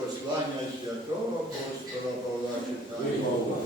послання, святого апостола Павла читаємо.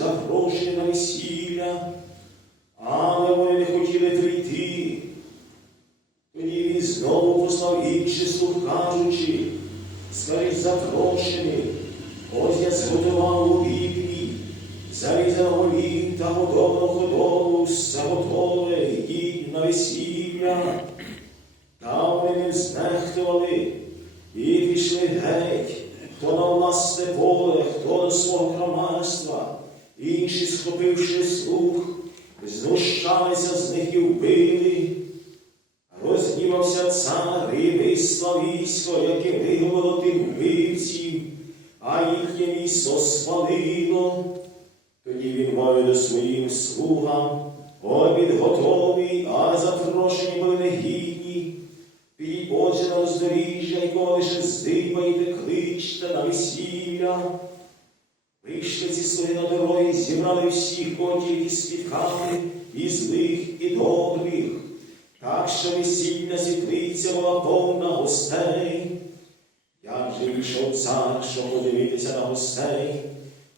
Запрошення на весілля, але вони не хотіли прийти. Тоді він знову послав інших слуг, кажучи, скажіть запрошені, ось я зготував у вікні, зарізаного лін та годовану худобу, все готове, йдіть на весілля. Та вони не знехтували і пішли геть, хто на власне поле, хто до свого крамарства, інші, схопивши слух, знущалися з них і вбили. Рознівався цар і вислав військо, яке виголодило тих вбивців, а їхнє місто спалило. Тоді він мовив до своїм слугам, обід готовий, а запрошені були негідні. Підіть, Отже, на роздоріжжя, і кого лише здибаєте, кличте на весілля. Вийшли ці на дороги, зібрали всіх котів, і спіткали, і злих, і добрих. Так що весільна світлиця була повна гостей. Як же вийшов цар, щоб подивитися на гостей,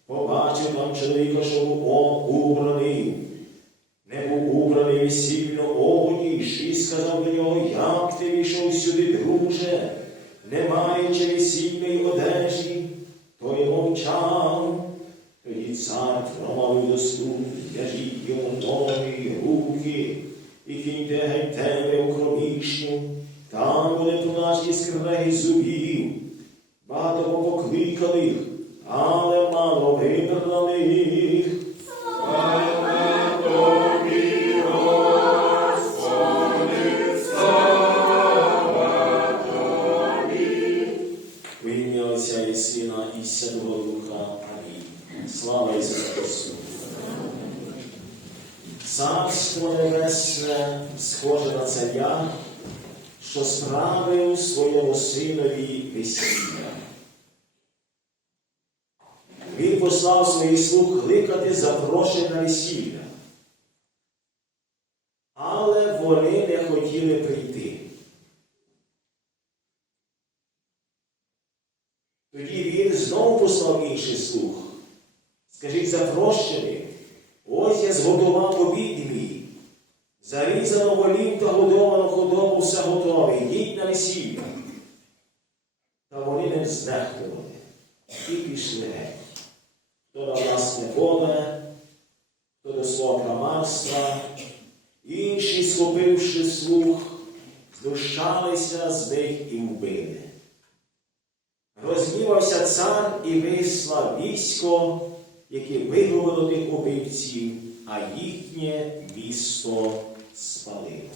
побачив там чоловіка, що був убраний, не був убраний весільно одіж, і сказав до нього, як ти війшов сюди, друже, не маючи весільної одежі, той мовчав. Тоді промовив до слуг, в'яжіть йому ноги, руки, і кіньте геть тебе у кромішню, там буде ту і скрегіт зубів, багато покликаних, але мало вибраних. Своїх слуг кликати запрошень на весілля. Але вони не хотіли прийти. Тоді він знову послав інших слуг. Скажіть запрошені, ось я зготував обід мій. Зарізано волів та годовано худобу все готове. Йдіть на весілля. Та вони не знехтували і пішли геть. На власне поле, хто до свого крамарства, інші, схопивши слух, знущалися з них і вбили. Розгнівався цар і вислав військо, яке виговорило тих убивців, а їхнє місто спалило.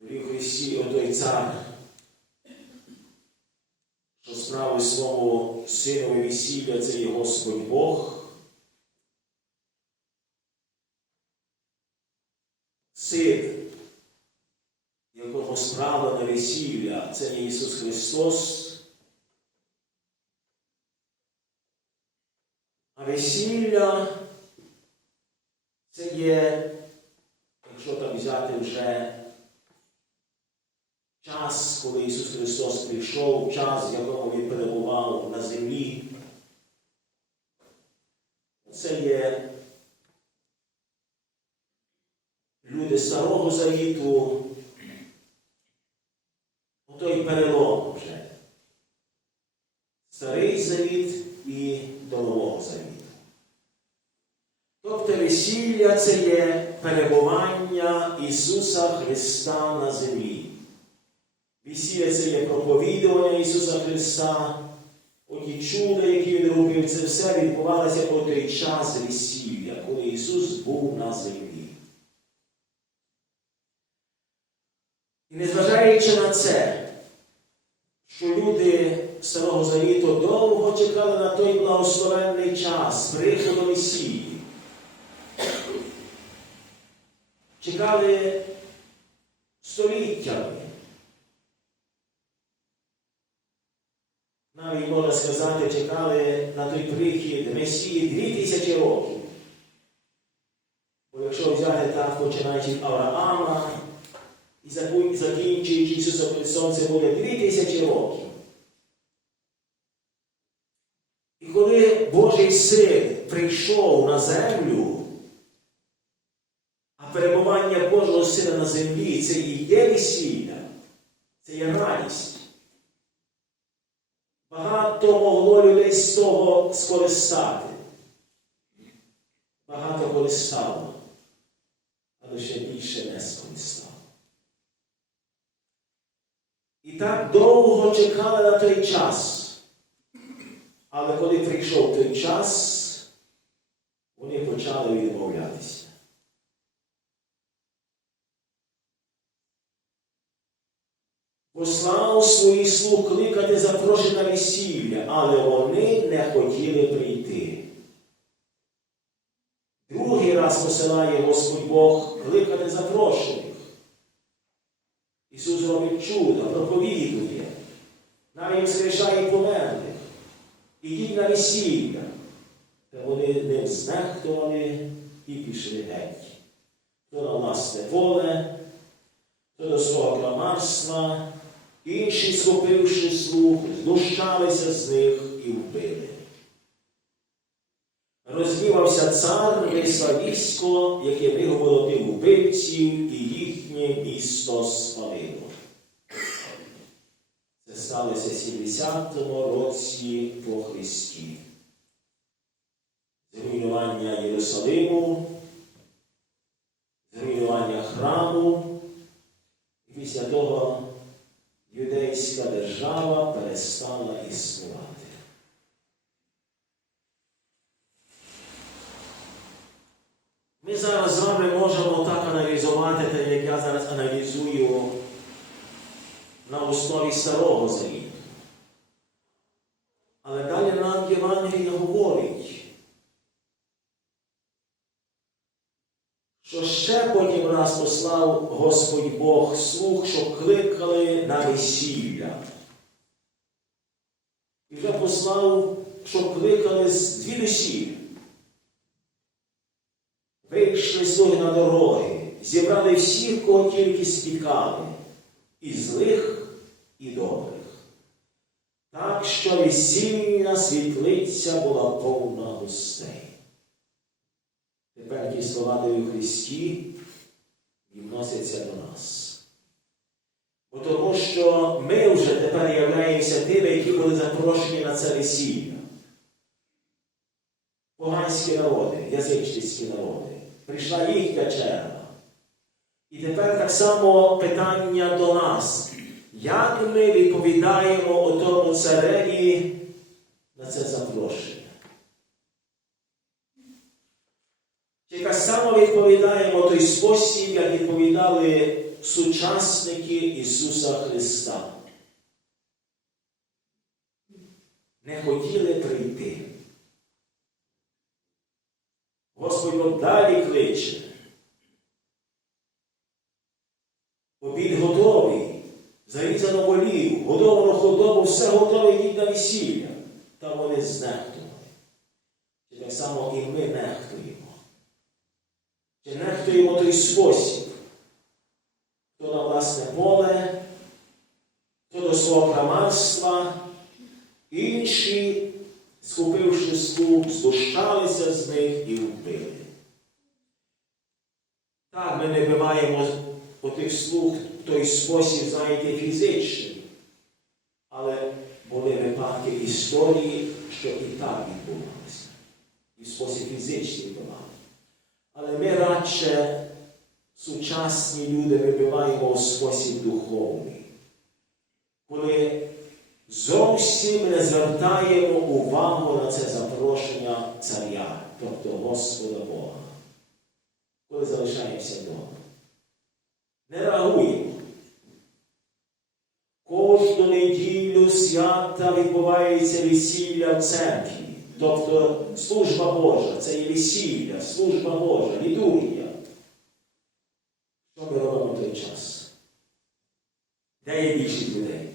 В Христі отой цар, що справив своєму синові весілля, це є Господь Бог. Син, якого справа на весілля, це є Ісус Христос. А весілля це є, якщо там взяти вже час, коли Ісус Христос прийшов, час, в якому Він перебував на землі. Це є люди старого завіту, той перелом вже. Старий завіт і до нового завіту. Тобто весілля це є перебування Ісуса Христа на землі. Весілля це є проповідування Ісуса Христа. Оті чуда, які Він робив, це все відбувалося по той час весілля, коли Ісус був на землі. І незважаючи на це, що люди Старого Завіту довго чекали на той благословенний час приходу Месії. Чекали століттями. Навіть можна сказати, чекали на той прихід Месії дві тисячі років. Бо якщо взяти так, починаючи від Авраама, і закінчуючи Ісусом Христом, це буде дві тисячі років. І коли Божий син прийшов на землю, а перебування Божого Сина на землі це і є весілля, це є радість. Багато могло людей з того скористати. Багато користало, але ще більше не скористало. І так довго чекали на той час. Але коли прийшов той час, вони почали відмовлятися. Послав своїх слуг кликати запрошення на весілля, але вони не хотіли прийти. Другий раз посилає Господь Бог кликати запрошених. Ісус робить чудо, проповідує, навіть воскрешає померлих. Ідіть на весілля. Та вони не знехтували і пішли геть. То на власне поле, то до свого крамарства, інші, схопивши слух, знущалися з них і вбили. Рознівався цар вислав військо, яке виговорило тим убивців, і їхнє місто спалило. Це сталося в 70-му році по Христі. Зруйнування Єрусалиму, зруйнування храму, і після того юдейська держава перестала існувати. Ми зараз з вами можемо так аналізувати, так як я зараз аналізую на основі Старого Завіту. Але далі нам Євангеліє говорить, що ще потім раз послав Господь Бог слух, що кликали на весілля. І вже послав, що кликали з дві весілля. Вийшли слуги на дороги, зібрали всіх, кого тільки спікали, і злих, і добрих. Так що весільна світлиця була повна гостей. Тепер ті слова даю Христі відносяться до нас. Бо тому що ми вже тепер являємося тими, які були запрошені на це весілля. Поганські народи, язичницькі народи. Прийшла їхня черга. І тепер так само питання до нас. Як ми відповідаємо у тому цареві на це запрошення? Чи так само відповідаємо той спосіб, як відповідали сучасники Ісуса Христа? Не хотіли прийти. Господь Бог далі кличе. Обід готовий, зарізано волів, годовано худобу, все готове йдіть на весілля. Та вони знехтували. Чи так само і ми нехтуємо. Чи нехтуємо той спосіб, хто на власне поле, хто до свого крамарства, інші, скупивши слуг, знущалися з них і вбили. Так, ми не вбиваємо отих слуг в той спосіб, знаєте, фізичний. Але були випадки історії, що і так відбувалося. І в спосіб фізичний вбивали. Але ми радше сучасні люди вибиваємо у спосіб духовний, коли зовсім не звертаємо увагу на це запрошення царя, тобто Господа Бога, коли залишаємося вдома. Не реагуємо. Кожну неділю свята відбувається весілля в церкві. Тобто служба Божа, це є весілля, служба Божа, літургія. Що ми робимо в той час? Де є більшість людей?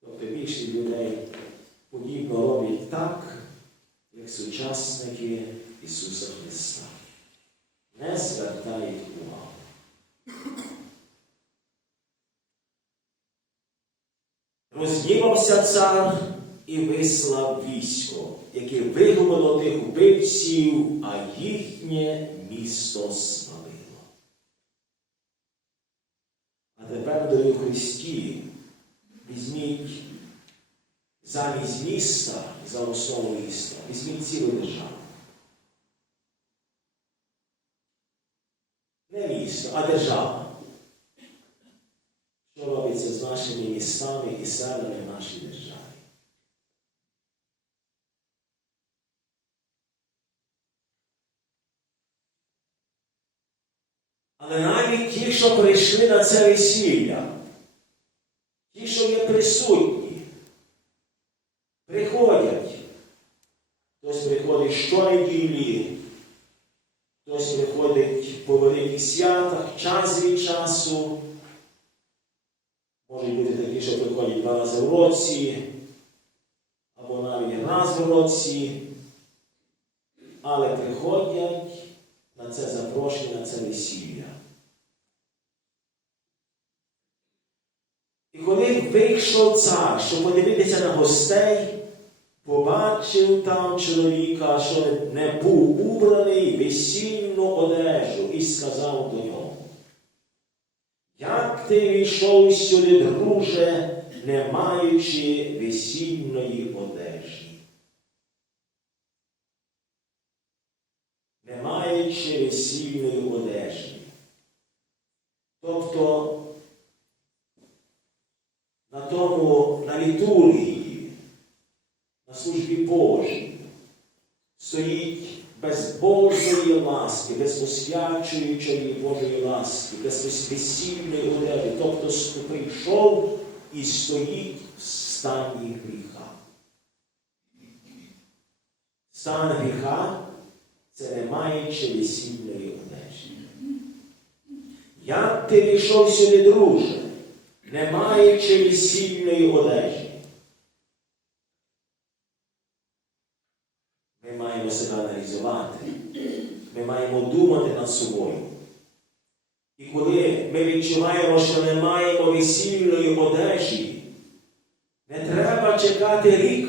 Тобто більшість людей подібно роблять так, як сучасники Ісуса Христа. Не звертають увагу. Рознівався цар і вислав військо, яке вигубило тих вбивців, а їхнє місто А Христі, візьміть замість міста, за основу міста, візьміть цілу державу. Не місто, а держава. Що робиться з нашими містами і селами нашої нашій Але навіть ті, що прийшли на це весілля, ті, що є присутні, приходять. Хтось приходить щонеділі, хтось приходить по великих святах, час від часу. Можуть бути такі, що приходять два рази в році, або навіть раз в році, але приходять на це запрошення, на це весілля. І коли вийшов цар, щоб подивитися на гостей, побачив там чоловіка, що не був убраний весільну одежу, і сказав до нього. Як ти війшов сюди, друже, не маючи весільної одежі? Не маючи весільної одежі. Тобто на тому, на літургії, на службі Божій стоїть без Божої ласки, без освячуючої Божої ласки, без весільної одежі. Тобто прийшов і стоїть в стані гріха. Стан гріха це не маючи весільної одежі. ти війшов сюди, друже, не маючи весільної одежі. Ми маємо себе аналізувати. Ми маємо думати над собою. І коли ми відчуваємо, що не маємо весільної одежі, не треба чекати рік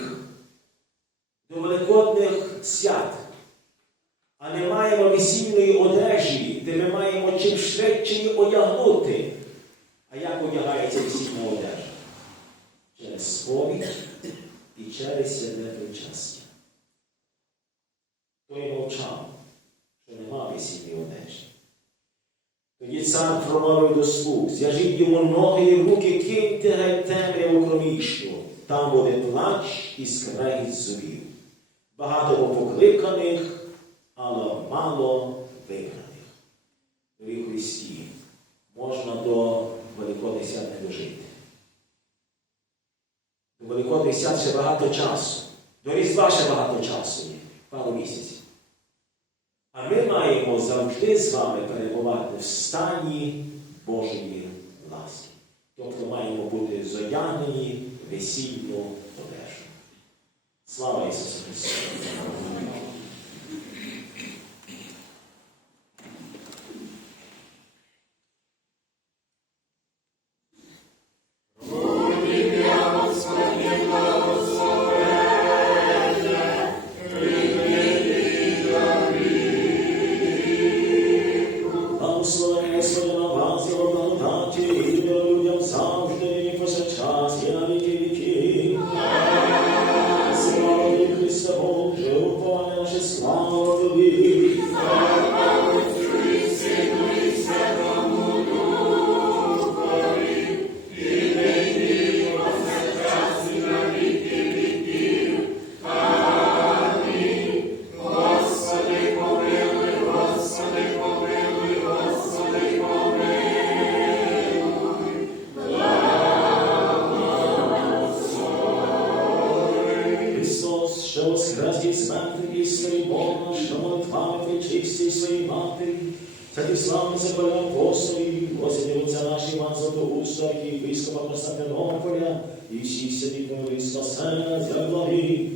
до Великодних свят. А не маємо весільної одежі, де ми маємо чим швидше одягнути. Як одягається? Через сповідь і через святе причастя. Той мовчав, що нема весільної одежі. Тоді цар промовив до слуг, зв'яжіть йому ноги і руки, киньте геть темряву кромішню, там буде плач і скрегіт зубів. Багато покликаних, але мало вибраних. Дорогі Христі, можна до Великодних свят не дожити. Ще багато часу. До Різдва ще багато часу є, пару місяців. А ми маємо завжди з вами перебувати в стані Божої ласки. Тобто маємо бути зодягнені весільну одежу. Слава Ісусу Христу! Святіславне заколя апостолів, Господи, Отця наш Іван Златоуста, єпископа Константинополя, і всіх святих помилуй спасення, благі, і людинолюбних,